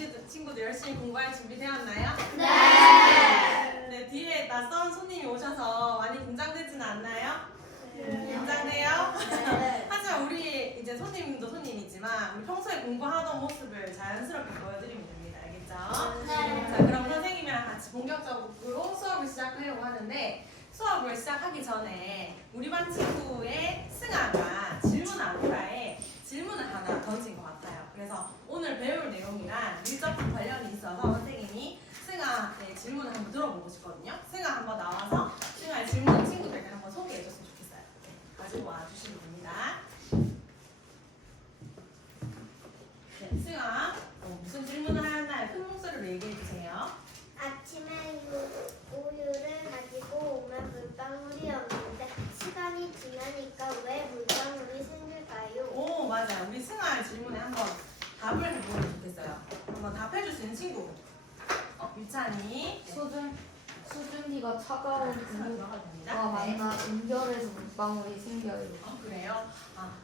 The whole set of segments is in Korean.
친구들 열심히 공부할 준비 되었나요? 네. 네, 뒤에 낯선 손님이 오셔서 많이 긴장되지는 않나요? 네. 긴장돼요? 네. 하지만 우리 이제 손님도 손님이지만 우리 평소에 공부하던 모습을 자연스럽게 보여드리면 됩니다. 알겠죠? 네. 자, 그럼 선생님이랑 같이 본격적으로 수업을 시작하려고 하는데 수업을 시작하기 전에 우리 반 친구의 승아가 질문 아우라에 질문을 하나 던진 것 같아요. 그래서 오늘 배울 내용이랑 밀접한 관련이 있어서 선생님이 승아의 질문을 한번 들어보고 싶거든요. 승아 한번 나와서 승아의 질문 친구들께 한번 소개해줬으면 좋겠어요. 가지고 와주시면 됩니다. 네, 승아 무슨 질문을 하였나요? 큰 목소리로 얘기해주세요. 아침에 우유를 가지고 오면 물방울이 없는데 시간이 지나니까 왜 물방울이 생길까요? 오, 맞아요. 우리 승아의 질문에 한번 답을 해보면 좋겠어요. 한번 답해줄 수 있는 친구. 유찬이. 수증기가 차가운 승아 분유가 들어가도 됩니다. 만나 응결해서 물방울이 생겨요. 그래요?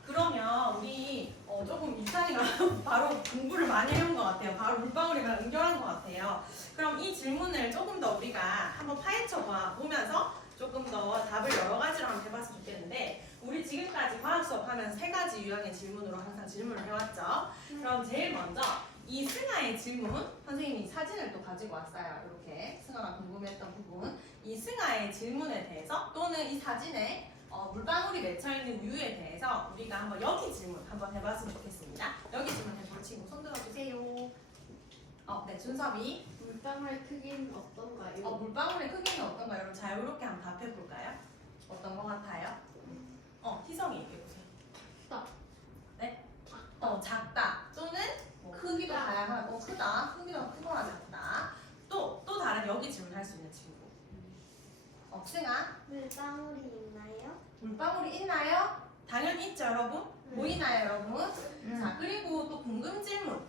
그러면 우리 조금 유찬이가 바로 공부를 많이 해온 것 같아요. 바로 물방울이랑 연결한 것 같아요. 그럼 이 질문을 조금 더 우리가 한번 파헤쳐 보면서 조금 더 답을 여러 가지로 한번 해봤으면 좋겠는데 우리 지금까지 과학 수업 하면서 3가지 유형의 질문으로 항상 질문을 해왔죠. 그럼 제일 먼저 이 승아의 질문, 선생님이 사진을 또 가지고 왔어요. 이렇게 승아가 궁금했던 부분, 이 승아의 질문에 대해서 또는 이 사진에 물방울이 맺혀있는 우유에 대해서 우리가 한번 여기 질문 한번 해봤으면 좋겠습니다. 여기 질문 해볼 친구 손 들어주세요. 네, 준섭이. 물방울의 크기는 어떤가요? 물방울의 크기는 어떤가요? 여러분 자유롭게 한번 답해볼까요? 어떤 것 같아요? 희성이 얘기해보세요. 작다. 네? 작다. 또는 크기도 크다. 다양하고 크다. 크기도 크거나 작다. 또 다른 여기 질문할 수 있는 친구. 승아. 물방울이 있나요? 물방울이 있나요? 당연히 있죠, 여러분. 보이나요, 여러분? 자, 그리고 또 궁금 질문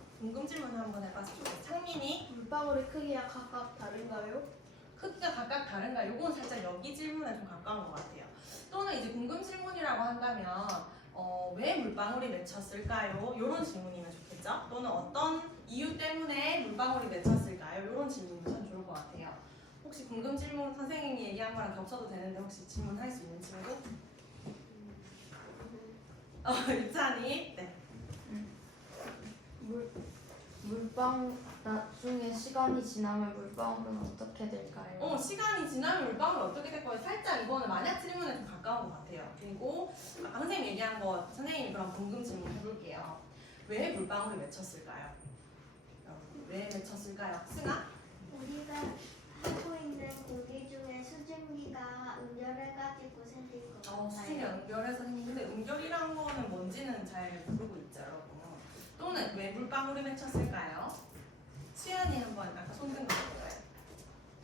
한번 해봤으면 좋겠어요. 창민이. 물방울의 크기가 각각 다른가요? 크기가 각각 다른가? 요건 살짝 여기 질문에 좀 가까운 것 같아요. 또는 이제 궁금 질문이라고 한다면 왜 물방울이 맺혔을까요? 요런 질문이면 좋겠죠? 또는 어떤 이유 때문에 물방울이 맺혔을까요? 요런 질문도 참 좋을 것 같아요. 혹시 궁금 질문 선생님이 얘기한 거랑 겹쳐도 되는데 혹시 질문할 수 있는 친구? 유찬이. 네. 나중에 시간이 지나면 물방울은 어떻게 될까요? 시간이 지나면 물방울이 어떻게 될 거예요? 살짝 이거는 만약 질문에 좀 가까운 것 같아요. 그리고 아까 선생님이 얘기한 거 선생님이 그럼 궁금 질문 해볼게요. 왜 물방울이 맺혔을까요? 왜 맺혔을까요? 승아? 우리가 하고 있는 공기 중에 수증기가 응결해가지고 생긴 것 같아요. 수증기 응결해서 생긴. 근데 응결이란 거는 뭔지는 잘 모르고 있죠, 여러분. 또는 왜 물방울이 맺혔을까요? 수연이 한번 아까 손든 거 볼까요?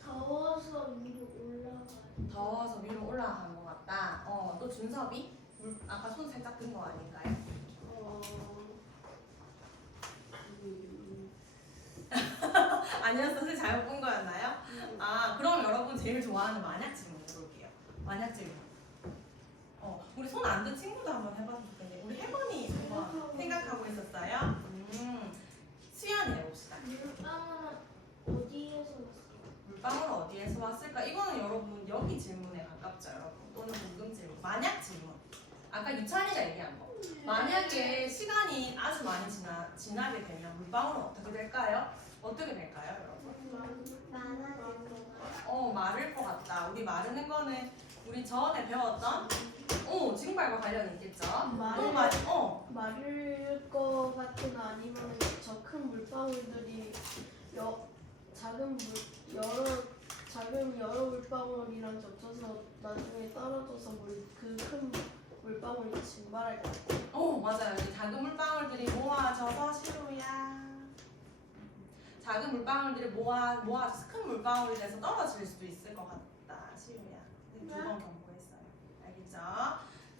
더워서 위로 올라가요. 더워서 위로 올라간 것 같다. 또 준섭이? 아까 손 살짝 든 거 아닌가요? 아니었어? 선생님 잘못 본 거였나요? 그럼 여러분 제일 좋아하는 만약 질문 해볼게요. 만약 질문. 우리 손 안 든 친구도 한번 해봤으면 좋겠는데 우리 혜건이 한번 생각하고 있었어요? 수연이 해봅시다. 물방울은 어디에서 왔어요? 물방울은 어디에서 왔을까? 이거는 여러분 여기 질문에 가깝죠, 여러분. 또는 궁금 질문. 만약 질문. 아까 유찬이가 얘기한 거. 만약에 시간이 아주 많이 지나게 되면 물방울은 어떻게 될까요? 어떻게 될까요, 여러분? 많아질 것 마를 것 같다. 우리 마르는 거는 우리 전에 배웠던 증발과 관련이 있겠죠. 마를 것 같은 아니면 저 큰 물방울들이 작은 여러 물방울이랑 겹쳐서 나중에 떨어져서 그 큰 물방울이 증발할 것 같아요. 맞아요. 이제 작은 물방울들이 모아져서 시루야. 작은 물방울들이 모아져서 큰 물방울이 돼서 떨어질 수도 있을 것 같다. 시루야. 두 번 경고했어요. 알겠죠?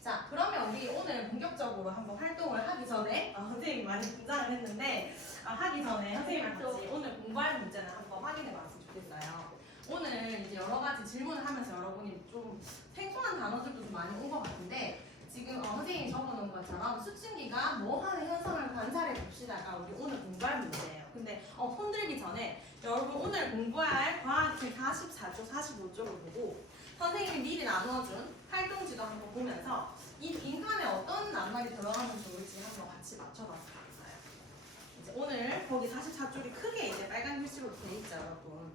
자, 그러면 우리 오늘 본격적으로 한번 활동을 하기 전에 선생님이 많이 긴장을 했는데 하기 전에 선생님이랑 같이 오늘 공부할 문제는 한번 확인해 봤으면 좋겠어요. 오늘 이제 여러 가지 질문을 하면서 여러분이 좀 생소한 단어들도 좀 많이 온 것 같은데 지금 선생님이 적어놓은 것처럼 수증기가 뭐 하는 현상을 관찰해 봅시다가 우리 오늘 공부할 문제예요. 근데 손들기 전에 여러분 오늘 공부할 과학책 44쪽, 45쪽을 보고 선생님이 미리 나눠준 활동지도 한번 보면서 이 빈칸에 어떤 낱말이 들어가면 좋을지 한번 같이 맞춰봤으면 좋겠어요. 이제 오늘 거기 44쪽이 크게 이제 빨간 글씨로 돼 있죠, 여러분.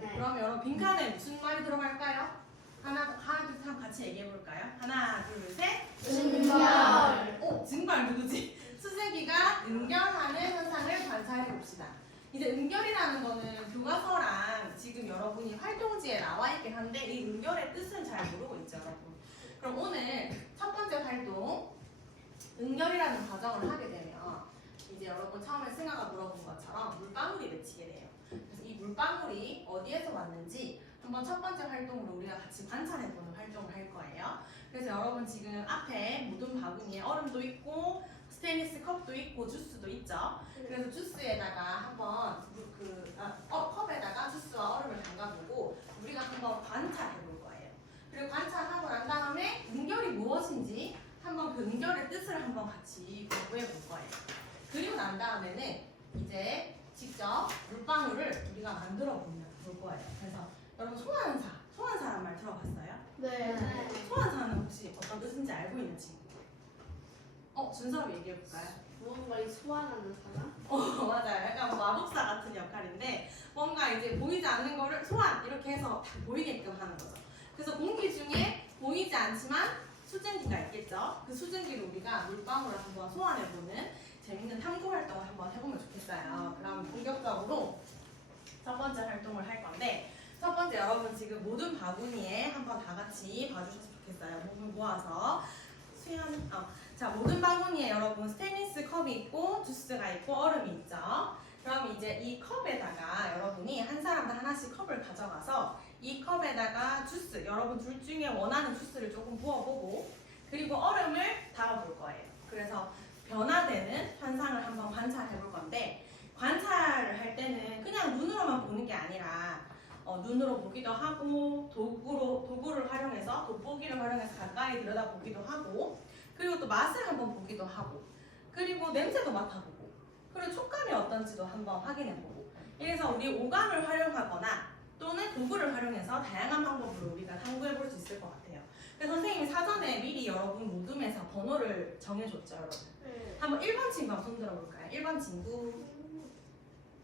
네. 그럼 여러분 빈칸에 무슨 말이 들어갈까요? 하나, 둘, 셋 같이 얘기해 볼까요? 하나, 둘, 셋. 증발. 증발 누구지? 수세기가 응결하는 현상을 관찰해 봅시다. 이제 응결이라는 거는 교과서랑 지금 여러분이 활동지에 나와 있긴 한데 이 응결의 뜻은 잘 모르고 있죠, 여러분. 그럼 오늘 첫 번째 활동 응결이라는 과정을 하게 되면 이제 여러분 처음에 승아가 물어본 것처럼 물방울이 맺히게 돼요. 그래서 이 물방울이 어디에서 왔는지 한번 첫 번째 활동으로 우리가 같이 관찰해보는 활동을 할 거예요. 그래서 여러분 지금 앞에 모든 바구니에 얼음도 있고 스테인리스 컵도 있고 주스도 있죠. 그래서 주스에다가 한번 컵에다가 주스와 얼음을 담가보고 우리가 한번 관찰해볼 거예요. 그리고 관찰하고 난 다음에 응결이 무엇인지 한번 그 응결의 뜻을 한번 같이 공부해볼 거예요. 그리고 난 다음에는 이제 직접 물방울을 우리가 만들어 볼 거예요. 그래서 여러분 소환사란 말 들어봤어요? 네. 소환사는 혹시 어떤 뜻인지 알고 있는 친구? 준서로 얘기해 볼까요? 무언가를 소환하는 사람? 맞아요. 약간 마법사 같은 역할인데 뭔가 이제 보이지 않는 거를 소환 이렇게 해서 다 보이게끔 하는 거죠. 그래서 공기 중에 보이지 않지만 수증기가 있겠죠. 그 수증기를 우리가 물방울을 한번 소환해보는 재밌는 탐구 활동을 한번 해보면 좋겠어요. 그럼 본격적으로 첫 번째 활동을 할 건데 첫 번째 여러분 지금 모든 바구니에 한번 다 같이 봐주셨으면 좋겠어요. 몸을 모아서 자, 모든 바구니에 여러분 스테인리스 컵이 있고 주스가 있고 얼음이 있죠. 그럼 이제 이 컵에다가 여러분이 한 사람당 하나씩 컵을 가져가서 이 컵에다가 주스, 여러분 둘 중에 원하는 주스를 조금 부어보고 그리고 얼음을 담아볼 거예요. 그래서 변화되는 현상을 한번 관찰해 볼 건데 관찰을 할 때는 그냥 눈으로만 보는 게 아니라 눈으로 보기도 하고 도구를 활용해서 돋보기를 활용해서 가까이 들여다보기도 하고 그리고 또 맛을 한번 보기도 하고 그리고 냄새도 맡아보고 그리고 촉감이 어떤지도 한번 확인해보고 이래서 우리 오감을 활용하거나 또는 도구를 활용해서 다양한 방법으로 우리가 탐구해볼 수 있을 것 같아요. 그래서 선생님이 사전에 미리 여러분 모둠에서 번호를 정해줬죠, 여러분. 한번 1번 친구 한번 손 들어볼까요? 1번 친구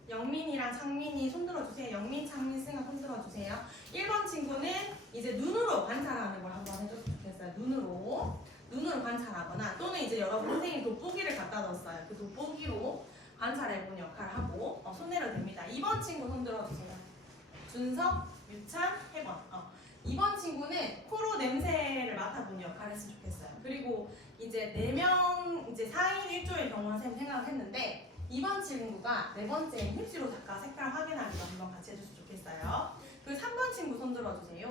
영민이랑 창민이 손 들어주세요. 영민, 창민, 승아 손 들어주세요. 1번 친구는 이제 눈으로 관찰하는 걸 한번 해줬으면 좋겠어요. 눈으로 관찰하거나 또는 이제 여러분 선생님이 돋보기를 갖다 놨어요. 그 돋보기로 관찰해보는 역할을 하고 손 내려도 됩니다. 2번 친구 손 들어주세요. 준석, 유찬, 혜번. 2번 친구는 코로 냄새를 맡아보는 역할을 했으면 좋겠어요. 그리고 이제 4명 이제 4인 1조의 경우를 생각을 했는데 2번 친구가 4번째 힙시로 작가 색깔 확인하기도 한번 같이 해줬으면 좋겠어요. 그리고 3번 친구 손 들어주세요.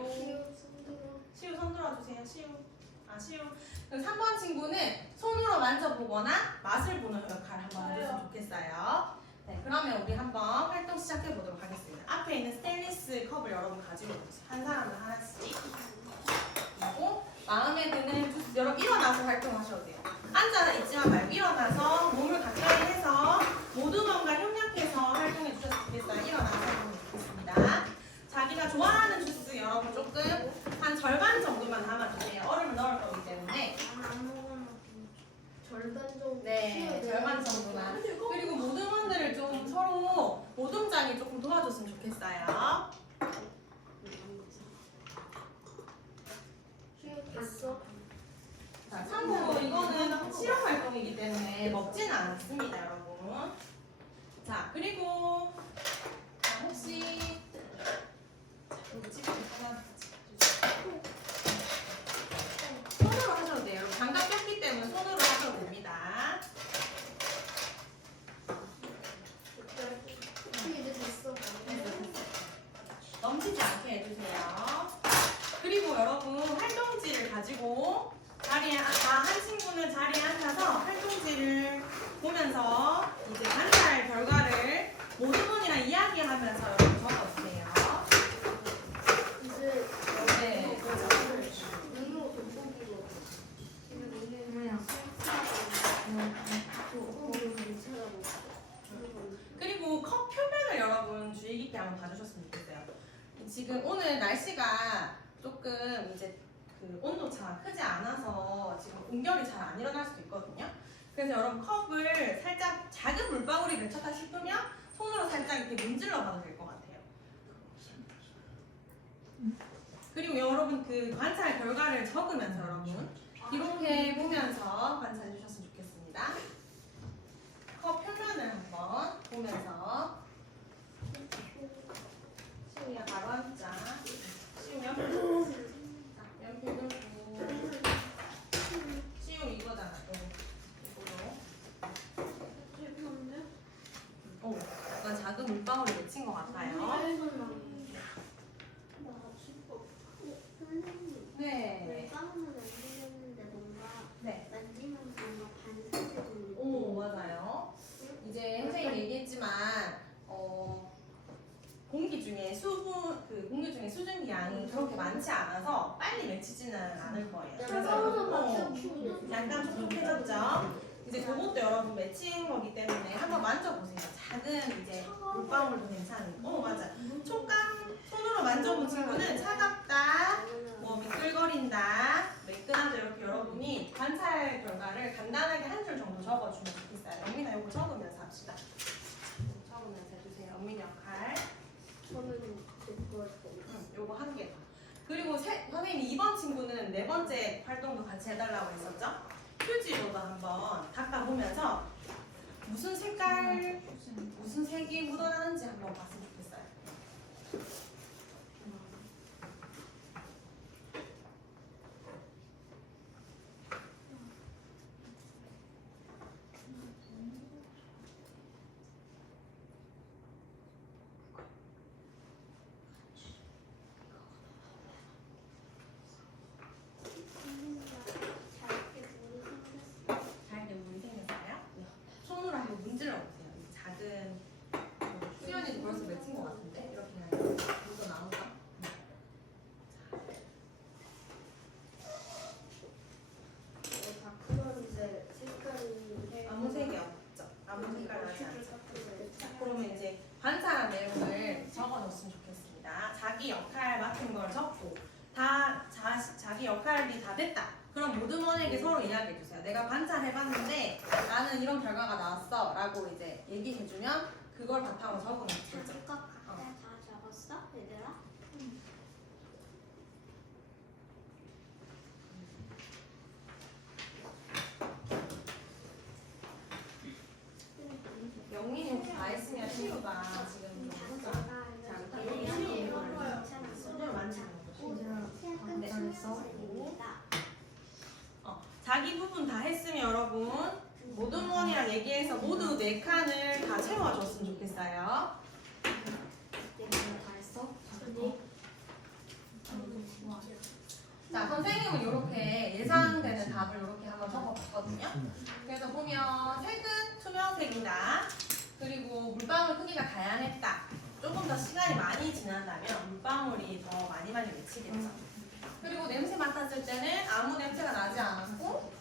시우 손 들어주세요. 시우. 그리고 3번 친구는 손으로 만져보거나 맛을 보는 역할을 한번 해줬으면 좋겠어요. 네, 그러면 우리 한번 활동 시작해 보도록 하겠습니다. 앞에 있는 스테인리스 컵을 여러분 가지고 오세요. 한 사람당 하나씩. 그리고 마음에 드는 주스, 여러분 일어나서 활동하셔도 돼요. 앉아 있지만 말고 일어나서 몸을 가까이 해서 모두만과 협력해서 활동해 주셨으면 좋겠어요. 일어나서 해보면 좋겠습니다. 자기가 좋아하는 주스 여러분 조금 한 절반 정도만 담아주세요. 얼음을 넣을 거기 때문에. 절반 정도. 네, 절반 정도만. 그리고 모둠원들을 좀 서로 모둠장이 조금 도와줬으면 좋겠어요. 됐어? 자, 참고로 이거는 실험 활동이기 때문에 먹지는 않습니다, 여러분. 자, 그리고 혹시 손으로 하셔도 돼요. 장갑 꼈기 때문에 손으로 하셔도 됩니다. 이제 됐어. 넘치지 않게 해주세요. 그리고 여러분 활동지를 가지고 한 친구는 자리에 앉아서 활동지를 보면서 이제 관찰 결과를 모두분이랑 이야기하면서 여러분 적어주세요. 이제 네, 그렇죠. 눈으로 돋보기로. 뭐야? 돋보기를 찾아보고. 그리고 컵 한번 봐주셨으면 좋겠어요. 지금 오늘 날씨가 조금 이제 그 온도 차가 크지 않아서 지금 웅결이 잘 안 일어날 수도 있거든요. 그래서 여러분 컵을 살짝 작은 물방울이 맺혔다 싶으면 손으로 살짝 이렇게 문질러 봐도 될 것 같아요. 그리고 여러분 그 관찰 결과를 적으면서 여러분 이렇게 보면서 관찰해 주셨으면 좋겠습니다. 컵 표면을 한번 보면서 시우야 바로 앉자. 시우 연필 들고. 자, 연필 들고. 시우 이거잖아. 이거로. 오, 약간 작은 물방울이 맺힌 것 같아요. 선생님, 네. 물방울은 안 들렸는데 뭔가 네. 만지면 뭔가 반사적인 오, 맞아요. 이제 선생님이 얘기했지만 공기 중에 공기 중에 수증기 양이 그렇게 많지 않아서 빨리 맺히지는 않을 거예요. 그래서 약간 촉촉해졌죠. 이제 그것도 여러분 맺힌 거기 때문에 한번 만져보세요. 작은 이제 물방울도 괜찮은. 맞아. 촉감 손으로 만져본 친구는 차갑다, 뭐 미끌거린다, 매끈하다 이렇게 여러분이 관찰 결과를 간단하게 한 줄 정도 적어주면 좋겠어요. 영민아 이거 적으면서 합시다. 적으면서 해주세요. 영민 역할. 저는 그걸 요거 한 개 더. 그리고 선생님이 2번 친구는 4번째 활동도 같이 해달라고 했었죠? 휴지로도 한번 닦아보면서 무슨 색깔, 무슨 색이 묻어나는지 한번 봤으면 좋겠어요. 잘게 물이 생겼어요? 손으로 한번 문질러 보세요. 이 작은 수연이도 벌써 맺힌 것 같은데 이렇게 그냥 묻어 나온다. 아무 색이 없죠. 아무 색깔 나지 않죠. 그러면 이제 관찰한 내용을 적어놓으면 좋겠습니다. 자기 역할 맡은 걸 적고 자기 역할이 다 됐다. 그럼 모든 원에게 서로 이야기해주세요. 내가 관찰해봤는데 나는 이런 결과가 나왔어 라고 이제 얘기해주면 그걸 바탕으로 적으면 되죠. 자기 것 각자 다 적었어? 얘들아? 영민이 혹시 다 했으면 시우가 지금 손으로 만지는 거죠. 자기 부분 다 했으면 여러분 모든 원이랑 얘기해서 모두 4칸을 다 채워줬으면 좋겠어요. 다 했어? 자, 선생님은 이렇게 예상되는 답을 이렇게 한번 적어봤거든요. 그래서 보면 색은 투명색이다. 그리고 물방울 크기가 다양했다. 조금 더 시간이 많이 지난다면 물방울이 더 많이 맺히겠죠. 그리고 냄새 맡았을 때는 아무 냄새가 나지 않았고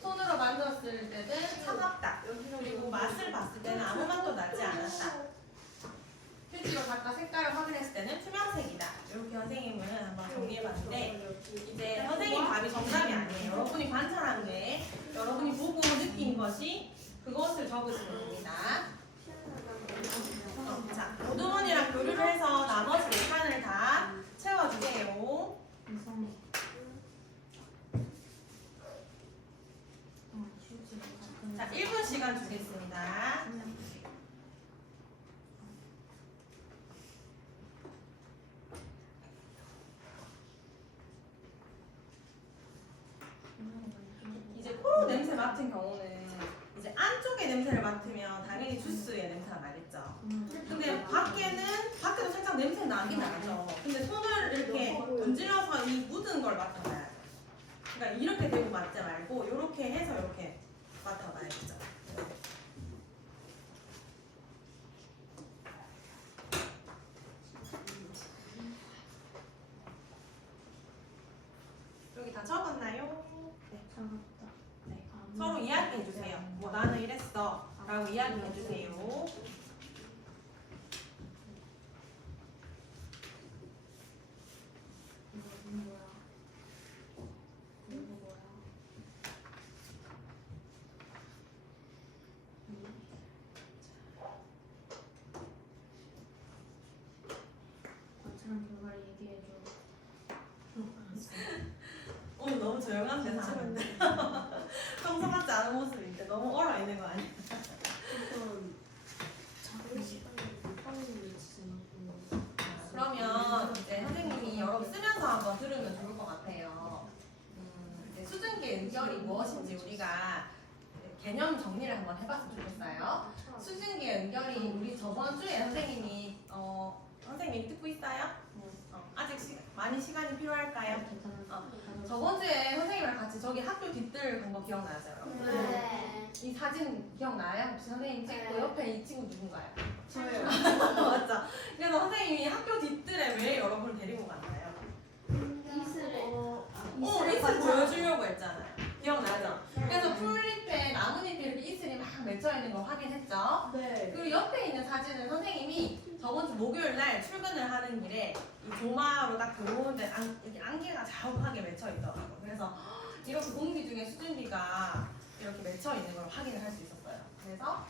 손으로 만졌을 때는 차갑다. 그리고 맛을 봤을 때는 아무 맛도 나지 않았다. 휴지로 닦아 색깔을 확인했을 때는 투명색이다. 이렇게 선생님은 한번 정리해봤는데 이제 선생님 답이 정답이 아니에요. 여러분이 관찰한 게 여러분이 보고 느낀 것이 그것을 적으시면 됩니다. 자, 모두원이랑 교류를 해서 나머지 4칸을 다 채워주세요. 이상해. 자, 1분 시간 주겠습니다. 이제 코로 냄새 맡은 경우는 이제 안쪽에 냄새를 맡으면 당연히 주스의 냄새가 나겠죠. 근데 밖에도 살짝 냄새 나긴 나죠. 근데 손을 이렇게 문질러서 이 묻은 걸 맡아봐요. 그러니까 이렇게 대고 맡지 말고 이렇게 해서 이렇게 맡아봐야겠죠. 여기 다 적었나요? 네. 차갑다. 네. 서로 이야기해주세요. 뭐 나는 이랬어 라고 이야기해주세요. 연결이 무엇인지 우리가 개념 정리를 한번 해봤으면 좋겠어요. 수증기의 연결이 우리 저번 주에 선생님이 선생님 듣고 있어요? 아직 많이 시간이 필요할까요? 저번 주에 선생님이랑 같이 저기 학교 뒷뜰 간 거 기억나죠? 여러분? 네. 이 사진 기억나요? 혹시 선생님 찍고 옆에 이 친구 누군가요? 저요. 맞죠? 그래서 선생님이 학교 뒷뜰에 왜 여러분을 데리고 갔나요? 이슬 보여주려고 했잖아요. 기억나죠? 그래서 풀잎에 나뭇잎에 이렇게 이슬이 막 맺혀 있는 거 확인했죠? 네. 그리고 옆에 있는 사진은 선생님이 저번 주 목요일 날 출근을 하는 길에 이 조마로 딱 들어오는데 이렇게 안개가 자욱하게 맺혀 있더라고요. 그래서 이렇게 공기 중에 수증기가 이렇게 맺혀 있는 걸 확인을 할 수 있었어요. 그래서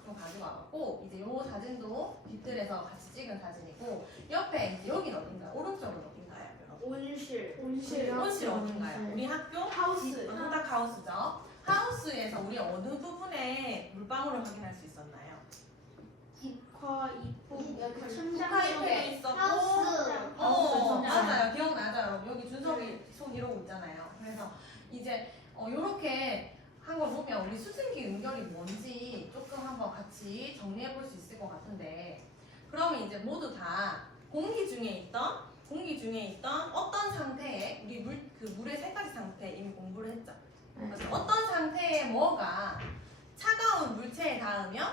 그거 가지고 와갖고 이제 요 사진도 뒷뜰에서 같이 찍은 사진이고 옆에 이제 여기는 어딘가요? 오른쪽은 어딘가요? 온실. 온실 어딘가요? 우리 학교? 하우스. 호닥 하우스죠. 하우스에서 우리 어느 부분에 물방울을 확인할 수 있었나요? 입과 입부. 북한에 있었고 하우스. 맞아요. 기억나죠? 여러분? 여기 준석이 손 이러고 있잖아요. 그래서 이제 요렇게 한 거 보면 우리 수증기 연결이 뭔지 조금 한번 같이 정리해 볼 수 있을 것 같은데 그러면 이제 모두 다 공기 중에 있던 어떤 상태에 우리 물의 세 가지 상태 이미 공부를 했죠. 그래서 어떤 상태에 뭐가 차가운 물체에 닿으면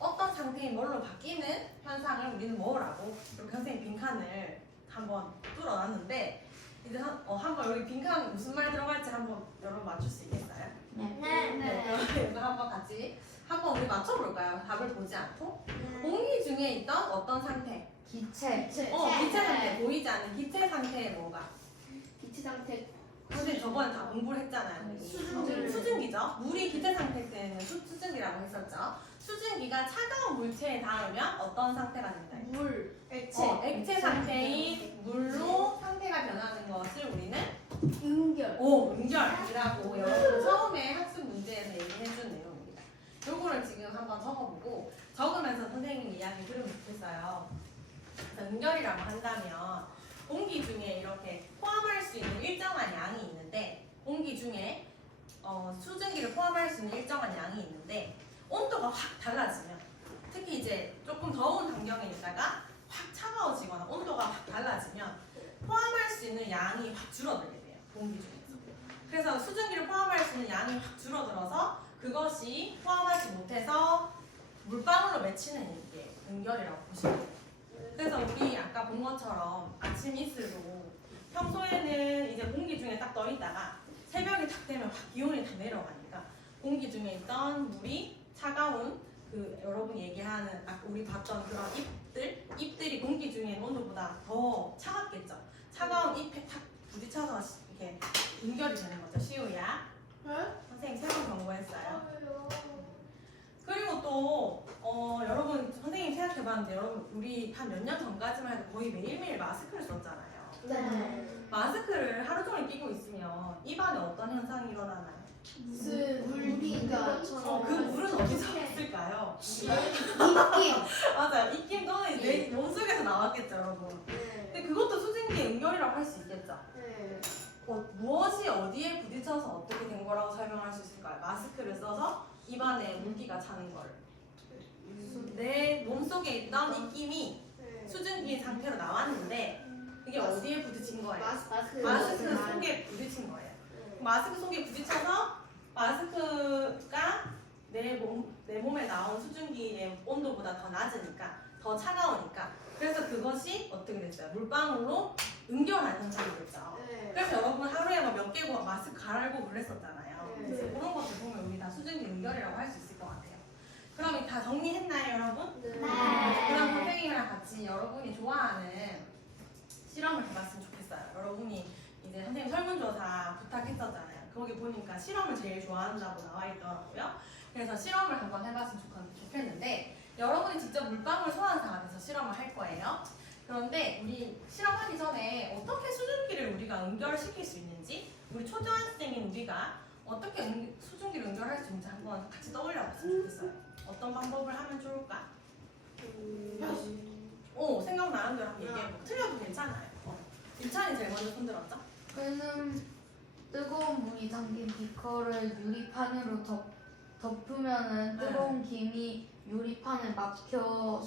어떤 상태인 뭘로 바뀌는 현상을 우리는 뭐라고 이렇게 선생님 빈칸을 한번 뚫어놨는데 이제 한번 여기 빈칸 무슨 말 들어갈지 한번 여러분 맞출 수 있겠어요? 네. 이거 한번 같이 한번 우리 맞춰볼까요? 답을 보지 않고 공기 중에 있던 어떤 상태? 기체. 기체 상태 보이지 않는 기체 상태에 뭐가? 기체 상태. 선생님 저번에 다 공부를 했잖아요. 수증기. 수증기죠. 물이 기체 상태 때는 수증기라고 했었죠. 수증기가 차가운 물체에 닿으면 어떤 상태가 된다? 물. 액체. 액체 상태인 물로 상태가 변하는 것을 우리는 응결. 응결이라고 여러분 처음에 학습 문제에서 얘기해준 내용입니다. 요거를 지금 한번 적어보고 적으면서 선생님 이야기 들으면 좋겠어요. 그래서 응결이라고 한다면 공기 중에 이렇게 포함할 수 있는 일정한 양이 있는데 공기 중에 수증기를 포함할 수 있는 일정한 양이 있는데 온도가 확 달라지면 특히 이제 조금 더운 환경에 있다가 확 차가워지거나 온도가 확 달라지면 포함할 수 있는 양이 확 줄어들게 돼요. 공기 중에서. 그래서 수증기를 포함할 수 있는 양이 확 줄어들어서 그것이 포함하지 못해서 물방울로 맺히는 게 응결이라고 보시면 돼요. 그래서 우리 아까 본 것처럼 아침 이슬도 평소에는 이제 공기 중에 딱 떠 있다가 새벽이 딱 되면 확 기온이 다 내려가니까 공기 중에 있던 물이 차가운 여러분이 얘기하는 우리 봤던 그런 잎들이 공기 중에 있는 온도보다 더 차갑겠죠. 차가운 잎에 탁 부딪혀서 이렇게 응결이 되는 거죠. 시우야. 선생님 새로운 경고했어요. 그리고 또 여러분 선생님 생각해봤는데 여러분 우리 한 몇 년 전까지만 해도 거의 매일매일 마스크를 썼잖아요. 마스크를 하루 종일 끼고 있으면 입안에 어떤 현상이 일어나나요? 무슨 물이가 그 물은 어디서 왔을까요? 입김. 맞아요. 입김 또는 내 몸속에서 나왔겠죠, 여러분. 근데 그것도 수증기 응결이라고 할 수 있겠죠. 무엇이 어디에 부딪혀서 어떻게 된 거라고 설명할 수 있을까요? 마스크를 써서 입안에 물기가 차는 걸. 내 몸속에 있던 입김이 수증기 상태로 나왔는데 이게 어디에 부딪힌 거예요? 마스크 속에 부딪힌 거예요. 마스크 속에 부딪혀서 마스크가 내 몸에 나온 수증기의 온도보다 더 낮으니까 더 차가우니까 그래서 그것이 어떻게 됐어요? 물방울로 응결하는 현상이 됐죠. 그래서 여러분 하루에 몇 개고 마스크 갈고 그랬었잖아요. 그래서 그런 것들 보면 우리 다 수증기 응결이라고 할 수 있을 것 같아요. 그럼 다 정리했나요, 여러분? 그럼 선생님이랑 같이 여러분이 좋아하는 실험을 해봤으면 좋겠어요. 여러분이 이제 선생님 설문조사 부탁했었잖아요. 거기 보니까 실험을 제일 좋아한다고 나와 있더라고요. 그래서 실험을 한번 해봤으면 좋겠는데 여러분이 직접 물방울 소환사가 돼서 실험을 할 거예요. 그런데 우리 실험하기 전에 어떻게 수증기를 우리가 응결시킬 수 있는지 우리 초등학생인 우리가 어떻게 수증기를 응결할 수 있는지 한번 같이 떠올려봤으면 좋겠어요. 어떤 방법을 하면 좋을까? 생각나는 대로 한번 얘기해보고 틀려도 괜찮아요. 유찬이 제일 먼저 손들었죠? 뜨거운 물이 담긴 비커를 유리판으로 덮으면은 뜨거운 김이 유리판에 막혀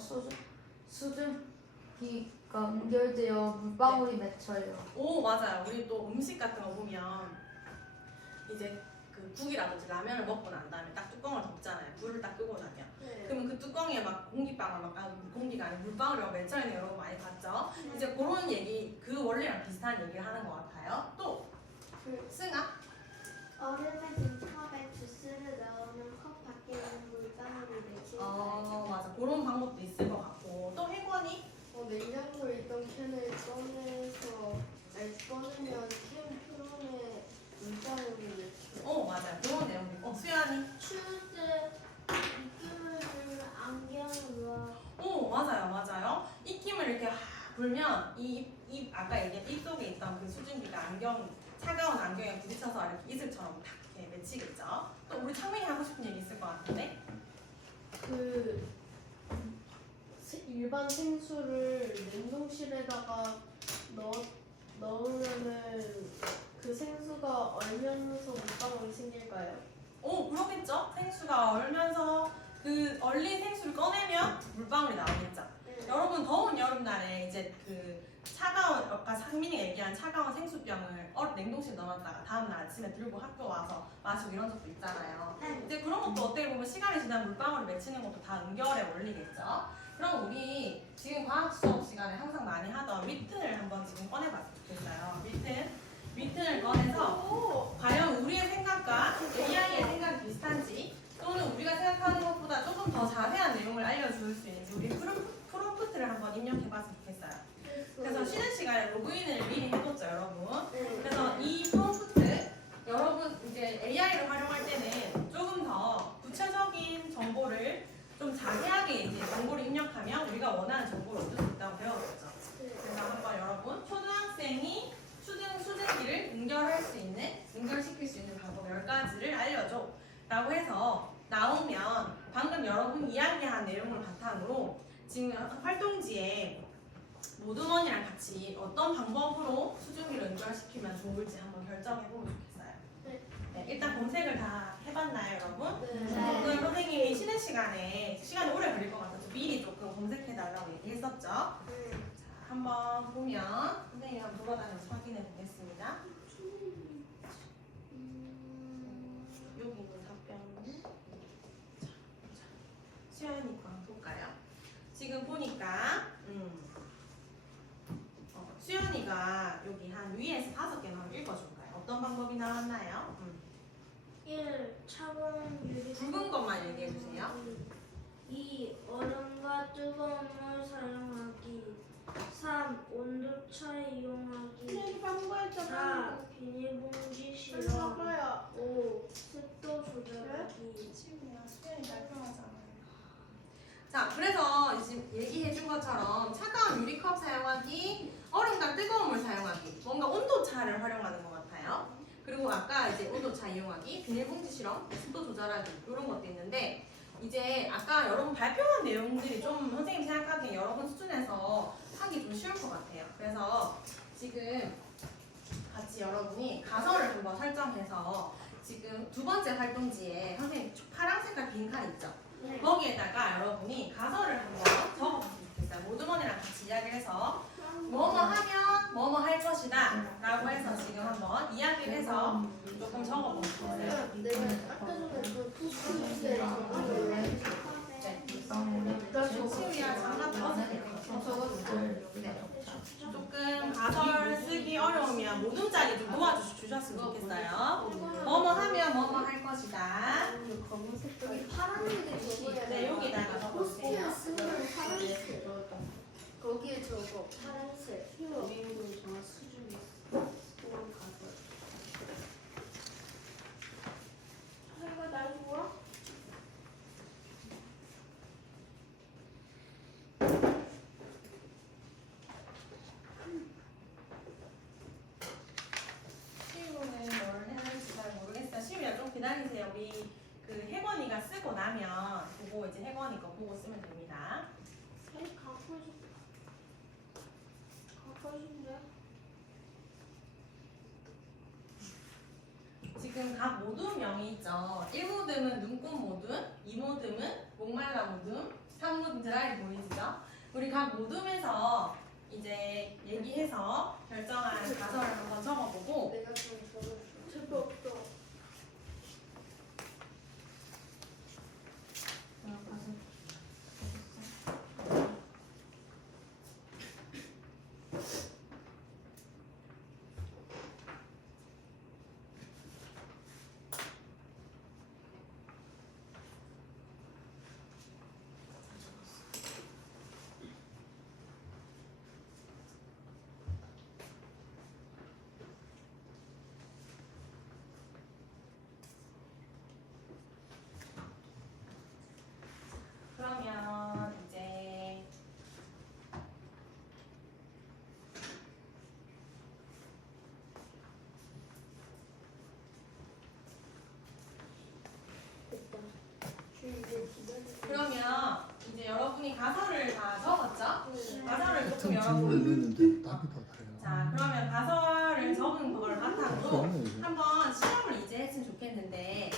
수증기가 응결되어 물방울이 맺혀요. 오 맞아요. 우리 또 음식 같은 거 보면 이제 그 국이라든지 라면을 먹고 난 다음에 딱 뚜껑을 덮잖아요. 불을 딱 끄고 나면. 네. 그러면 그 뚜껑에 막 공기방울 공기가 아니라 물방울이 막 맺혀 있는 거 여러분 많이 봤죠? 이제 그런 얘기 그 원리랑 비슷한 얘기를 하는 것 같아요. 또 승아? 얼음에 든 컵에 주스를 넣으면 컵 밖에 있는 물방울이 맺히는 거예요. 맞아. 그런 방법도 있을 것 같고 또 혜건이? 냉장고에 있던 캔을 꺼내면 캔 표면에 물방울이 맺혀요. 맞아요. 그런 내용도. 수연이? 추울 때 입김을 불면 안경을 놓아. 맞아요. 입김을 이렇게 불면 이 아까 얘기한 입 속에 있던 그 수증기가 차가운 안경에 부딪혀서 이렇게 이슬처럼 탁 이렇게 맺히겠죠. 또 우리 창민이 하고 싶은 얘기 있을 것 같은데? 그 일반 생수를 냉동실에다가 넣으면은 그 생수가 얼면서 물방울이 생길까요? 그렇겠죠. 생수가 얼면서 그 얼린 생수를 꺼내면 물방울이 나오겠죠. 여러분 더운 여름날에 이제 그 차가운 아까 상민이가 얘기한 차가운 생수병을 냉동실에 넣어놨다가 다음날 아침에 들고 학교 와서 마시고 이런 적도 있잖아요. 이제 그런 것도 어떻게 보면 시간이 지나면 물방울이 맺히는 것도 다 응결의 원리겠죠. 그럼 우리 지금 과학 수업 시간에 항상 많이 하던 미튼을 한번 지금 꺼내봤으면 좋겠어요. 미튼을 꺼내서 과연 우리의 생각과 AI의 생각이 비슷한지 또는 우리가 생각하는 것보다 조금 더 자세한 내용을 알려줄 수 있는지 우리 프롬프트를 한번 입력해봤으면 좋겠어요. 그래서 쉬는 시간에 로그인을 미리 해뒀죠, 여러분. 그래서 이 프롬프트 여러분 이제 AI를 활용할 때는 조금 더 구체적인 정보를 좀 자세하게 이제 정보를 입력하면 우리가 원하는 정보를 얻을 수 있다고 배웠었죠. 그래서 한번 여러분 초등학생이 수증기를 응결시킬 수 있는 방법 10가지를 알려줘 라고 해서 나오면 방금 여러분 이야기한 내용을 바탕으로 지금 활동지에 모두먼이랑 같이 어떤 방법으로 수증기를 응결시키면 좋을지 한번 결정해보면 좋겠어요. 네, 일단 검색을 다 해봤나요, 여러분? 그럼 선생님이 쉬는 시간이 오래 걸릴 것 같아서 미리 조금 검색해달라고 얘기했었죠. 자, 한번 보면 선생님이 한번 돌아다니면서 확인해 보겠습니다. 여기 있는 답변은 수연이 거 한번 볼까요? 지금 보니까 수연이가 여기 한 위에서 5개만 한번 읽어줄까요? 어떤 방법이 나왔나요? 1. 차가운 유리 굵은 것만 얘기해주세요. 2. 얼음과 뜨거운 물 사용하기. 3. 온도차 이용하기. 4. 비닐봉지 실험. 5. 습도 조절하기. 수연이 발표하잖아요. 자, 그래서 지금 얘기해준 것처럼 차가운 유리컵 사용하기, 얼음과 뜨거운 물 사용하기, 뭔가 온도차를 활용하는 것 같아요. 그리고 아까 이제 온도차 이용하기, 비닐봉지 실험, 습도 조절하기 이런 것도 있는데 이제 아까 여러분 발표한 내용들이 좀 선생님 생각하기에 여러분 수준에서 하기 좀 쉬울 것 같아요. 그래서 지금 같이 여러분이 가설을 한번 설정해서 지금 두 번째 활동지에 선생님 파란 색깔 빈칸 있죠? 거기에다가 여러분이 가설을 한번 적어보면 좋겠어요. 모두먼이랑 같이 이야기를 해서 뭐뭐 하면 뭐뭐 할 것이다 라고 해서 지금 한번 이야기를 해서 조금 적어보면 좋겠어요. 내가 아까 전에 그 푸스인데 치우야 장갑 조금 가설 쓰기 어려우면 모둠짜리 좀 도와주셨으면 좋겠어요. 뭐뭐 하면 뭐뭐 할 것이다. 여기 파란색이 적어야 네, 여기다가 적어주세요. 파란색 거기에 적어 파란색 비밀번호 정확 수준이 그런 가설. 이거 날 좋아? 시우는 뭘 해야 할지 잘 모르겠어요. 시우야 좀 기다리세요. 우리 그 혜건이가 쓰고 나면 보고 이제 혜건이 거 모듬명이 있죠. 1모듬은 눈꽃 모듬, 2모듬은 목말라 모듬, 3모듬 드라이 보이즈죠. 우리 각 모듬에서 이제 얘기해서 결정한 가설을 한번 적어보고 내가 좀 적어줘. 제거 없어. 그러면 이제 그러면 이제 여러분이 가설을 다 적었죠? 가설을 조금 같은 여러분 질문을 답이 더 다르요. 자 그러면 가설을 적은 걸 바탕으로 한번 실험을 이제 했으면 좋겠는데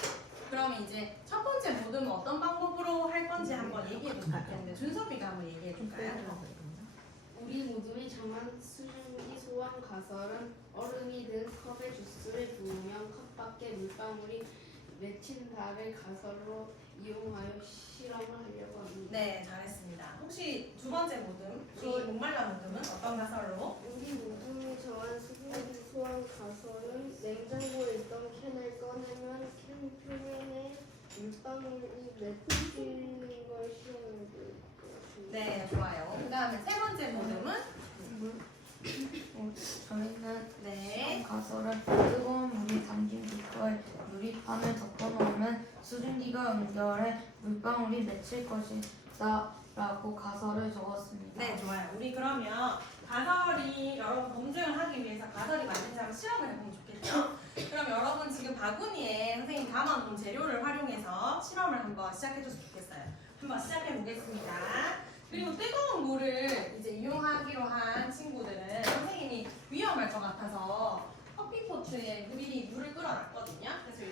그러면 이제 첫 번째 모듬은 어떤 방법으로 할 건지 한번 얘기해 줄 것 같은데 준섭이가 한번 얘기해 줄까요? 우리 모둠이 정한 수증기 소환 가설은 얼음이 든 컵에 주스를 부으면 컵 밖에 물방울이 맺힌다를 가설로 이용하여 실험을 하려고 합니다. 네 잘했습니다. 혹시 두 번째 모듬, 우리 목말라 모듬은 어떤 가설로? 우리 모둠이 정한 수증기 소환 가설은 냉장고에 있던 캔을 꺼내면 캔 표면에 물방울이 맺히는 걸 실험해 볼 것입니다. 네 좋아요. 그 다음에 세 번째 모듬은? 저희는 네 가설은 뜨거운 물이 담긴 비커에 유리판을 덮어놓으면 수증기가 응결해 물방울이 맺힐 것이다 라고 가설을 적었습니다. 네 좋아요. 우리 그러면 가설이 여러분 검증을 하기 위해서 가설이 맞는지 한번 실험을 해보면 좋겠죠? 그럼 여러분 지금 바구니에 선생님 담아놓은 재료를 활용해서 실험을 한번 시작해줬으면 좋겠어요. 한번 시작해보겠습니다. 그리고 뜨거운 물을 이제 이용하기로 한 친구들은 선생님이 위험할 것 같아서 커피포트에 미리 물을 끓여놨거든요. 그래서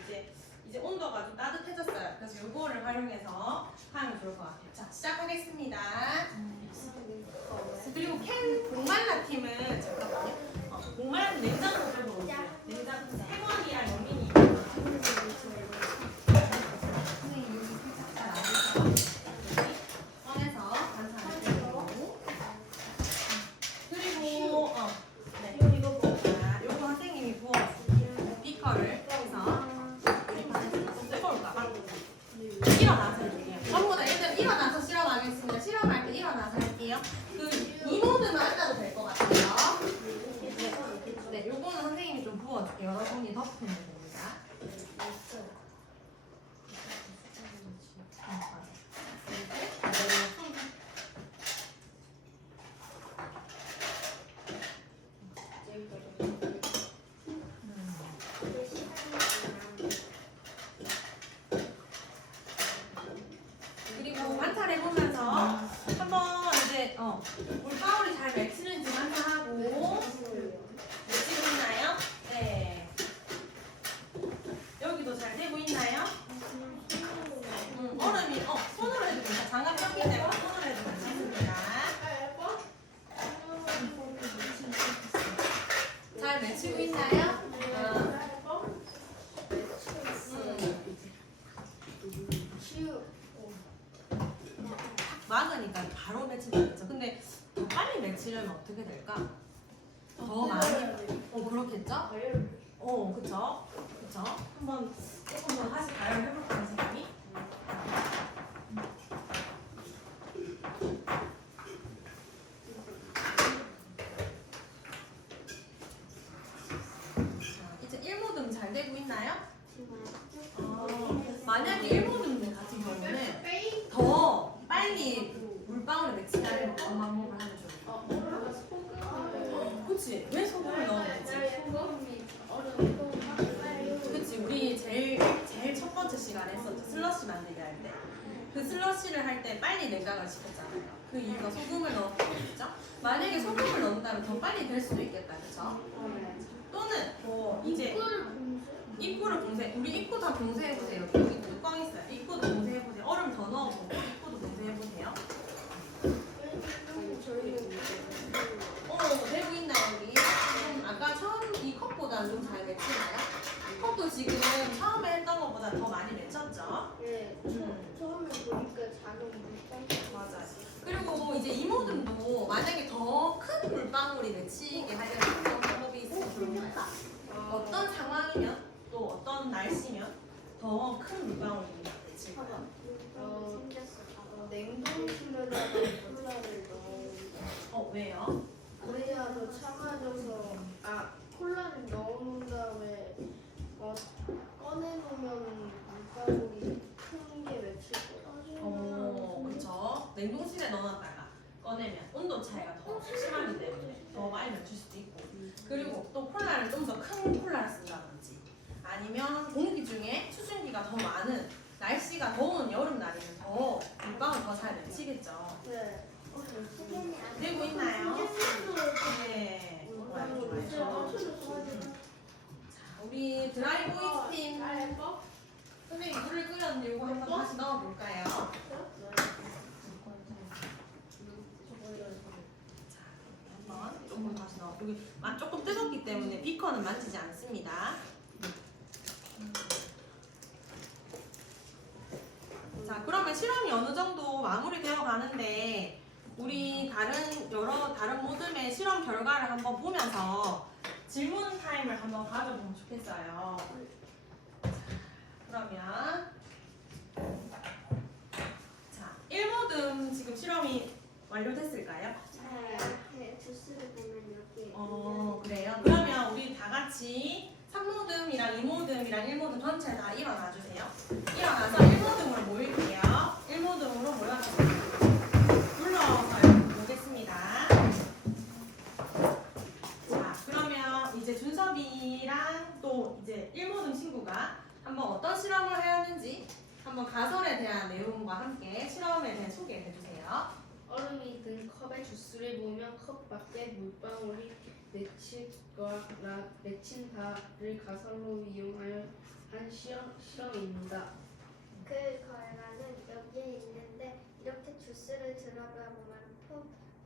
이제 온도가 좀 따뜻해졌어요. 그래서 이거를 활용해서 하면 좋을 것 같아요. 자 시작하겠습니다. 그리고 캔 목말라 팀은 잠깐만요. 목말라 팀 냉장고 들고 오세요. 냉장고 생원이랑 영민이. 선생님 여기 살짝 잘 알려서 꺼내서 반찬을 들고 그리고 네 자, 요거 선생님이 부어주세요. 비커를 해서 우리 반에서 좀 뜨거울까봐 일어나서 해줄게요. 전부 다 일단 일어나서 실험하겠습니다. 실험할 때 일어나서 할게요. 그 이모드만 앉아도 될 것 같아요. 네, 요거는 선생님이 좀 부어줄게요. 여러분이 덮으면 됩니다. 그리고 관찰해보면서 한번 이제 물방울이 잘 맺히는지 관찰하고 맺히고 있나요? 네. 여기도 잘 되고 있나요? 얼음이 손으로 해도 괜찮아. 장갑 꼈기 때문에 손으로 해도 괜찮습니다. 잘 맺히고 있나요? 막으니까 바로 맺힌다겠죠. 근데 더 빨리 맺히려면 어떻게 될까? 더 많이? 그렇겠죠? 그쵸? 그쵸? 한번 조금 더 다시 가열을 해볼까요, 선생님이? 이제 1모듬 잘 되고 있나요? 만약에 1모듬 같은 경우는 더 빨리 물방울이 맺히려면 어떤 방법을 하면 좋을까요? 그치? 왜 소금을 넣어야 되지? 그치? 우리 제일 첫 번째 시간에 했었죠. 슬러시 만들기 할 때. 그 슬러시를 할 때 빨리 냉각을 시켰잖아요. 그 이유가 소금을 넣었겠죠? 만약에 소금을 넣는다면 더 빨리 될 수도 있겠다. 그쵸? 또는 뭐 이제 입구를 봉쇄. 우리 입구 다 봉쇄해 보세요. 여기 뚜껑 있어요. 입구도 봉쇄해 보세요. 얼음 더 넣어보고 입구도 봉쇄해 보세요. 되고 있나요 우리? 아까 처음 이 컵보다 좀 잘 맺히나요? 컵도 지금 처음에 했던 것보다 더 많이 맺혔죠? 네, 처음에 보니까 작은 물방. 맞아요. 그리고 이제 이모들도 만약에 더 큰 물방울이 맺히게 하려면 어떤 방법이 있을까요? 어떤 상황이면 또 어떤 날씨면 더 큰 물방울이 맺힐까요? 냉동실에다가 콜라를 넣어. 왜요? 그래야 더 차가져서 콜라를 넣어놓은 다음에 꺼내놓으면 물방울이 큰 게 맺힐 거예요. 그쵸. 냉동실에 넣어놨다가 꺼내면 온도 차이가 더 심하기 때문에 더 많이 맺힐 수도 있고. 그리고 또 콜라를 좀 더 큰 콜라를 쓴다든지 아니면 공기 중에 수증기가 더 많은 날씨가 더운 여름 날이면 더 물방울 더 잘 맺히겠죠. 네. 되고 있나요? 네. 좋아요, 좋아요. 자, 우리 드라이 보이스 팀 선생님 물을 끓였는데 이거 한번 다시 넣어볼까요? 한번 조금 다시 넣어. 여기 조금 뜨겁기 때문에 비커는 만지지 않습니다. 자, 그러면 실험이 어느 정도 마무리되어 가는데 우리 다른 모듬의 실험 결과를 한번 보면서 질문 타임을 한번 가져보면 좋겠어요. 그러면 자, 1모듬 지금 실험이 완료됐을까요? 네, 주스를 보면 여기. 그래요. 그러면 우리 다 같이 3모듬이랑 2모듬이랑 1모듬 전체 다 일어나 주세요. 일어나서 1모듬으로 모일게요. 1모듬으로 모여서 불러서 보겠습니다. 자, 그러면 이제 준섭이랑 또 이제 1모듬 친구가 한번 어떤 실험을 하였는지 한번 가설에 대한 내용과 함께 실험에 대해 소개해 주세요. 얼음이 든 컵에 주스를 부으면 컵 밖에 물방울이 맺힌 달을 가설로 이용하여 한 실험입니다. 그 결과는 여기에 있는데 이렇게 주스를 들어가 보면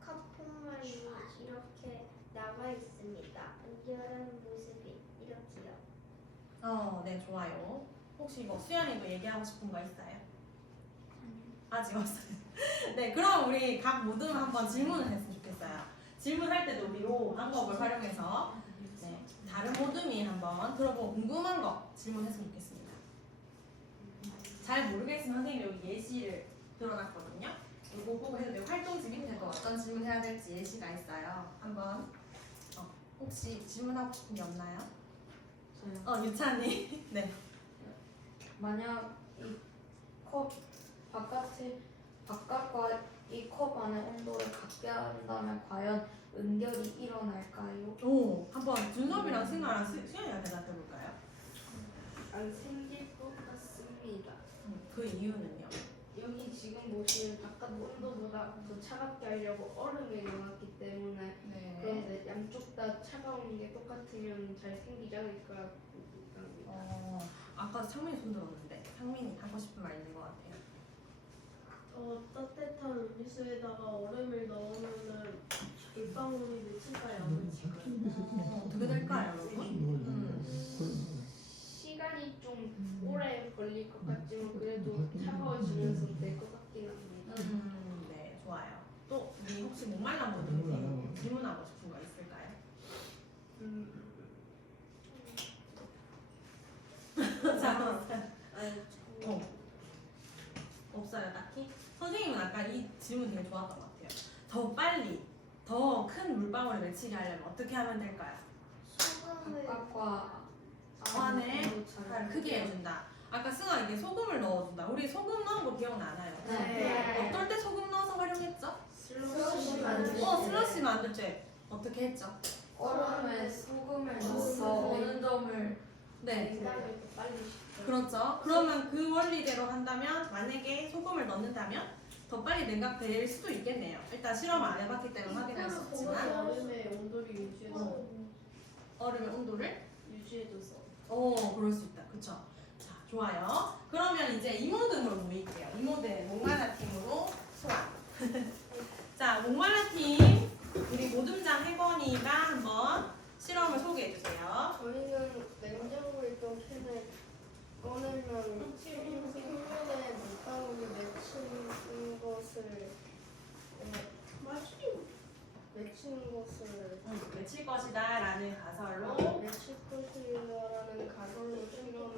컵 풍물이 이렇게 나와 있습니다. 은결한 모습이 이렇게요. 네, 좋아요. 혹시 뭐 수연이도 얘기하고 싶은 거 있어요? 아직 없어요. 네, 그럼 우리 각 모듬 한번 질문을 했으면 좋겠어요. 질문할 때도 우리 요 방법을 활용해서 다른 모듬이 한번 들어보고 궁금한 거 질문했으면 좋겠습니다. 잘 모르겠으면 선생님이 여기 예시를 들어놨거든요. 이거 보고 해도 되고 활동지 밑에도 어떤 질문 해야 될지 예시가 있어요. 한번 혹시 질문하고 싶은 게 없나요? 저요. 유찬이. 네. 만약 이 컵 바깥과 이 컵 안의 온도를 같게 한다면 과연 은결이 일어날까요? 한번 준섭이랑 승아랑 수연이가 대답해 볼까요? 안 생길 것 같습니다. 그 이유는요? 여기 지금 보시면 바깥 온도보다 더 차갑게 하려고 얼음을 넣었기 때문에 네. 그런데 양쪽 다 차가운 게 똑같으면 잘 생기지 않을 것 같습니다. 아까 창민이 손 들었는데 창민이 하고 싶은 말 있는 것 같아요. 따뜻한 음료수에다가 얼음을 넣으면은 물방울이 맺힐까요? 안 맺힐까요? 어떻게 될까요, 여러분? 시간이 좀 오래 걸릴 것 같지만 그래도 차가워지면서 될 것 같긴 합니다. 네, 좋아요. 또 우리 혹시 목말라 모드님 질문하고 싶은 거 있을까요? 자, 없어요, 딱히. 선생님은 아까 이 질문 되게 좋았던 것 같아요. 더 빨리, 더 큰 물방울을 맺히게 하려면 어떻게 하면 될까요? 소금을 바깥과 안에 잘 크게 해준다. 아까 승아 이게 소금을 넣어준다. 우리 소금 넣은 거 기억나나요? 네. 어떨 때 소금 넣어서 활용했죠? 슬러시 만들 때. 슬러시 만들 때 어떻게 했죠? 얼음에 소금을 넣어서 어느 점을 네. 냉장고에 더 빨리 식혀요. 그렇죠. 그러면 그 원리대로 한다면 만약에 소금을 넣는다면 더 빨리 냉각될 수도 있겠네요. 일단 실험을 안 해봤기 때문에 확인할 수 없지만 얼음의 온도를 유지해서 얼음의 온도를 유지해줘서 그럴 수 있다. 그쵸? 자, 좋아요. 그러면 이제 이모 등으로 모일게요. 이모 등 목말라 팀으로 소환. 자, 목말라 팀 우리 모둠장 혜건이가 한번 실험을 소개해 주세요. 저희는 냉장고에 있던 캔을 꺼내면 생면에 물방울이 맺힌 것을 맺힐 것이다라는 가설로 맺힐 것이라는 가설로 실험을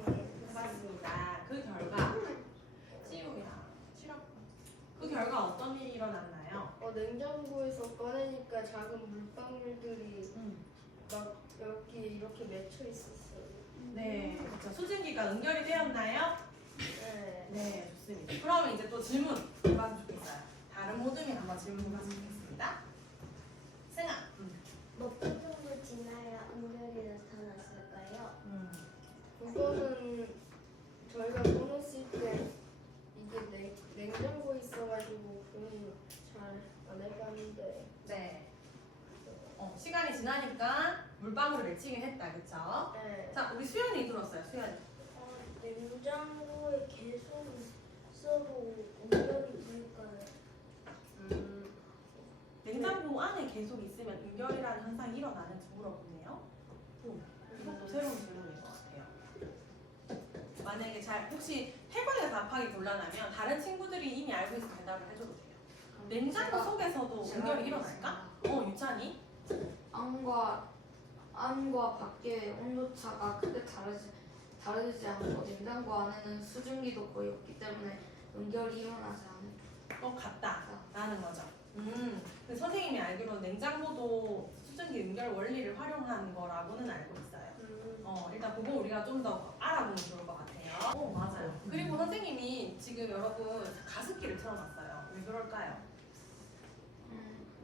해봤습니다. 그 결과 찌우야 실험. 그 결과 어떤 일이 일어났나요? 냉장고에서 꺼내니까 작은 물방울들이 막 여기 이렇게 맺혀 있었어요. 네, 그렇죠. 수증기가 응결이 되었나요? 네. 네, 좋습니다. 그러면 이제 또 질문 해봤으면 좋겠어요. 다른 모둠이 한번 질문 해봤으면 좋겠습니다. 승아. 몇 분 정도 지나야 응결이 나타났을까요? 그거는 저희가 꺼냈을 때 이게 냉장고에 있어가지고 그건 잘 안 해봤는데 네. 시간이 지나니까 물방울을 맺히긴 했다, 그쵸? 네. 자, 우리 수연이 들었어요, 수연이. 냉장고에 계속 있어도 응결이 될까요? 냉장고 안에 계속 있으면 응결이라는 현상이 일어나는지 물어보네요. 이것도 새로운 질문인 것 같아요. 만약에 혹시 혜건이가 답하기 곤란하면 다른 친구들이 이미 알고 있어 대답을 해줘도 돼요. 냉장고 속에서도 응결이 일어날까? 유찬이? 안과 밖의 온도차가 크게 다르지 않고 냉장고 안에는 수증기도 거의 없기 때문에 응결이 일어나지 않을 것 같다라는 거죠. 근데 선생님이 알기로는 냉장고도 수증기 응결 원리를 활용한 거라고는 알고 있어요. 일단 그거 우리가 좀 더 알아보면 좋을 것 같아요. 맞아요. 그리고 선생님이 지금 여러분 가습기를 틀어놨어요. 왜 그럴까요?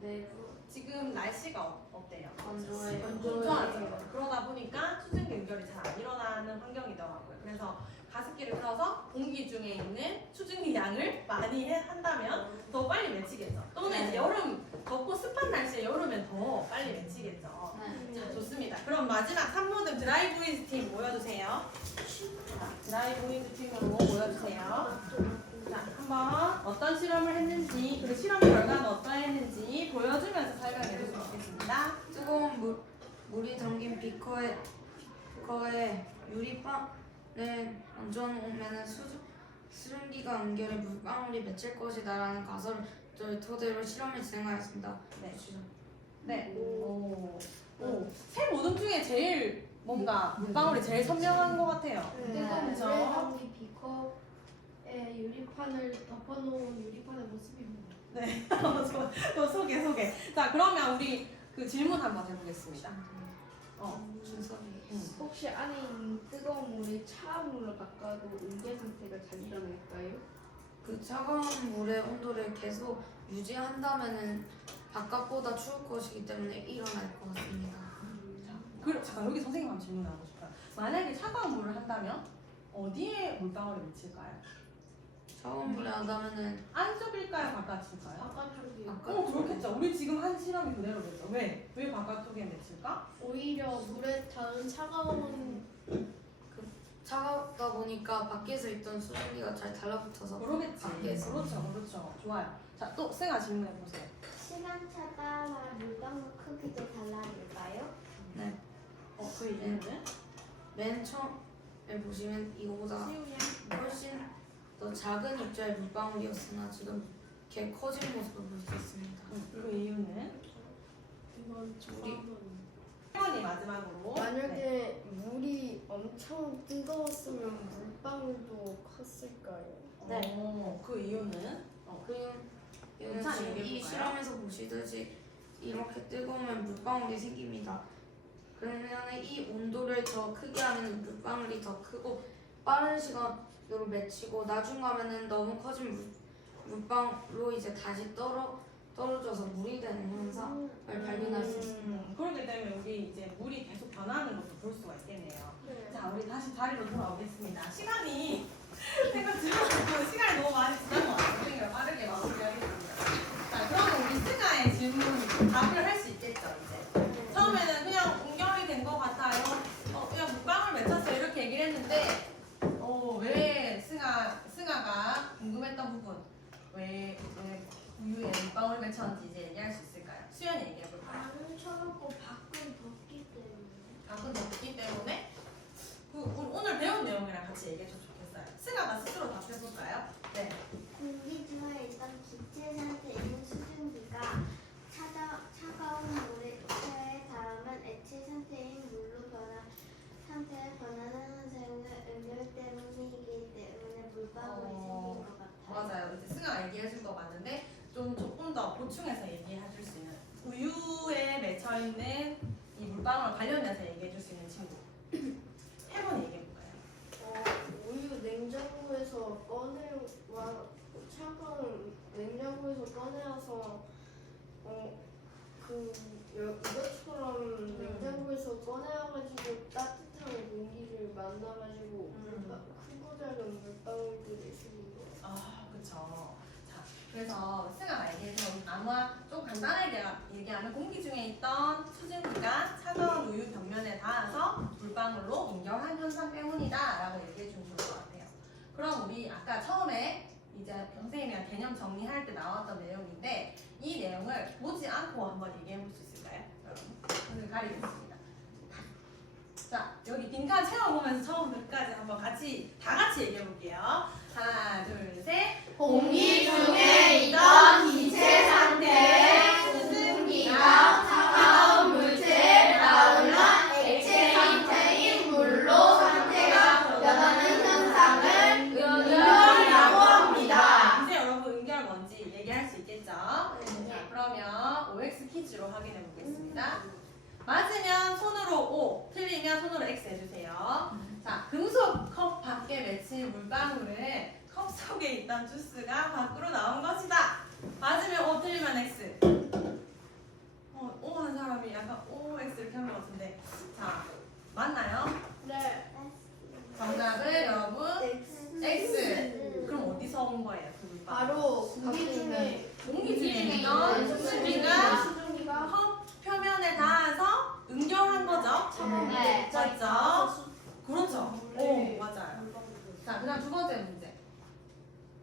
내부 지금 날씨가 어때요? 건조해요. 건조하죠. 그러다 보니까 수증기 응결이 잘 안 일어나는 환경이더라고요. 그래서 가습기를 틀어서 공기 중에 있는 수증기 양을 많이 한다면 더 빨리 맺히겠죠. 또는 이제 여름 덥고 습한 날씨에 여름엔 더 빨리 맺히겠죠. 네. 자, 좋습니다. 그럼 마지막 3모듬 드라이브이즈 팀 모여주세요. 자, 드라이브이즈 팀으로 모여주세요. 자, 한번 어떤 실험을 했는지 그리고 실험 결과는 어떠했는지 보여주면서 설명해 주시면 좋겠습니다. 뜨거운 물이 담긴 비커에 유리판을 얹어놓으면 수증기가 응결해 물방울이 맺힐 것이다라는 가설을 토대로 실험을 진행하였습니다. 네. 세 모듬 중에 제일 뭔가 물방울이 제일 선명한 것 같아요. 뜨거운 그쵸? 물에 담긴 비커에 유리판을 덮어놓은 유리판의 모습입니다. 네. 또 소개. 자, 그러면 우리 그 질문 한번 해보겠습니다. 준섭이. 혹시 안에 있는 뜨거운 물이 차가운 물로 바꿔도 응결 상태가 잘 일어날까요? 그 차가운 물의 온도를 계속 유지한다면은 바깥보다 추울 것이기 때문에 일어날 것 같습니다. 잠깐 여기 선생님 한번 질문하고 싶어요. 만약에 차가운 물을 한다면 어디에 물방울이 맺힐까요? 차가운 물에 한다면은 안쪽일까요? 바깥일까요? 바깥쪽이요. 그렇겠죠. 우리 지금 한 실험이 그대로겠죠. 왜 바깥쪽에 맺힐까? 오히려 물에 닿은 차가운 차갑다 보니까 밖에서 있던 수증기가 잘 달라붙어서 그러겠지. 밖에서. 그렇죠. 좋아요. 자, 또 쌩아 질문해 보세요. 시간차 따라 물방울 크기도 달라질까요? 네. 그 이유는? 맨 처음에 보시면 이거보다 시우야. 훨씬 더 작은 입자의 물방울이었으나 지금 개 커진 모습을 볼 수 있습니다. 그 이유는? 이건 저는 혜원이 마지막으로. 만약에 네. 물이 엄청 뜨거웠으면 물방울도 컸을까요? 네. 그 이유는? 이유는 괜찮아요, 지금 이 얘기해볼까요? 실험에서 보시듯이 이렇게 뜨거우면 물방울이 생깁니다. 그러면 이 온도를 더 크게 하면 물방울이 더 크고 빠른 시간으로 맺히고 나중 가면은 너무 커진 물방울로 이제 다시 떨어져서 물이 되는 현상을 발견할 수 있습니다. 그렇기 때문에 우리 이제 물이 계속 변하는 것도 볼 수가 있겠네요. 네. 자, 우리 다시 자리로 돌아오겠습니다. 시간이 생각지만 시간이 너무 많이 지난 것 같아요. 우리가 빠르게 마무리하겠습니다. 자, 그러면 우리 스가의 질문 답을 할 수 있겠죠, 이제. 처음에는 그냥 응결이 된 것 같아요. 그냥 물방울 맺혔어요. 수연이 얘기해볼까요? 안은 쳐놓고 밖은 덥기 때문에. 밖은 덥기 때문에 오늘 배운 내용이랑 같이 얘기해주면 좋겠어요. 승아가 스스로 답해볼까요? 네. 공기 중에 있던 기체 상태인 수증기가 차가운 물에 닿으면 액체 상태인 물로 상태에 변하는 현상은 응열 때문이기 때문에 물방울이 생긴 것 같아요. 맞아요. 이제 승아가 얘기해줄 거 많은데 조금 더 보충해서 얘기해줄 수 있는 우유에 맺혀있는 이 물방울 관련해서 얘기해줄 수 있는 친구. 해본 얘기해볼까요? 우유 냉장고에서 차가운 냉장고에서 꺼내와서 이것처럼 냉장고에서 꺼내와가지고 따뜻한 공기를 만나가지고 크고 작은 물방울들이 생긴 거. 아, 그쵸. 자, 그래서 승아가 얘기해서 아마 좀 간단하게 얘기하면 공기 중에 있던 수증기가 차가운 우유 벽면에 닿아서 물방울로 인결한 현상 때문이다 라고 얘기해주면 좋을 것 같아요. 그럼 우리 아까 처음에 이제 선생님이랑 개념 정리할 때 나왔던 내용인데 이 내용을 보지 않고 한번 얘기해 볼 수 있을까요? 여러분, 오늘 가리겠습니다. 자, 여기 빈칸 채워보면서 처음부터 끝까지 한번 다 같이 얘기해 볼게요. 하나, 둘, 셋. 공기 중에 있던 기체 상태의 수증기가 차가운 물체에 닿으면 액체 상태인 물로 상태가 변하는 현상을 응결이라고 합니다. 이제 여러분 응결 뭔지 얘기할 수 있겠죠? 자, 그러면 OX 퀴즈로 확인해 보겠습니다. 맞으면 손으로 O, 틀리면 손으로 X 해주세요. 자, 금속 컵 밖에 맺힌 물방울은 컵 속에 있던 주스가 밖으로 나온 것이다. 맞으면 O, 틀리면 X. O 한 사람이 약간 OX 이렇게 한 것 같은데. 자, 맞나요? 네. 정답은 여러분 X. 그럼 어디서 온 거예요, 그 물방울? 바로 공기 중에 공기 중에 있던 수증기가 수증기가 컵 표면에 닿아서 응결한 거죠? 네. 맞죠? 그렇죠. 네. 오, 맞아요. 자, 그다음 두 번째 문제.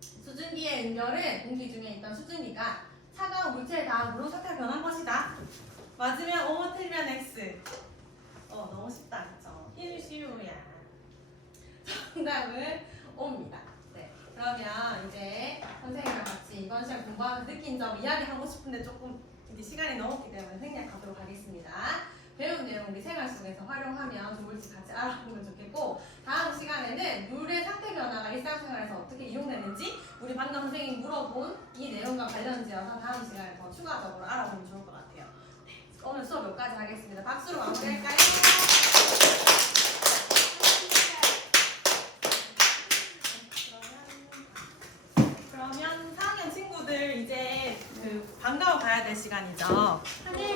수증기의 응결은 공기 중에 있던 수증기가 차가운 물체에 닿은 물로 상태가 변한 것이다. 맞으면 O, 틀리면 X. 너무 쉽다, 그쵸? 힐슈야. 정답은 O입니다. 네. 그러면 이제 선생님이랑 같이 이번 시간 공부하면서 느낀 점 이야기하고 싶은데 조금 이제 시간이 넘었기 때문에 생략하도록 하겠습니다. 배운 내용 우리 생활 속에서 활용하면 좋을지 같이 알아보면 좋겠고, 다음 시간에는 물의 상태 변화가 일상생활에서 어떻게 이용되는지 우리 방금 선생님이 물어본 이 내용과 관련지어서 다음 시간에 더 추가적으로 알아보면 좋을 것 같아요. 네, 오늘 수업 여기까지 하겠습니다. 박수로 마무리할까요? 그러면 4학년 친구들 이제 그 방과후 가야 될 시간이죠.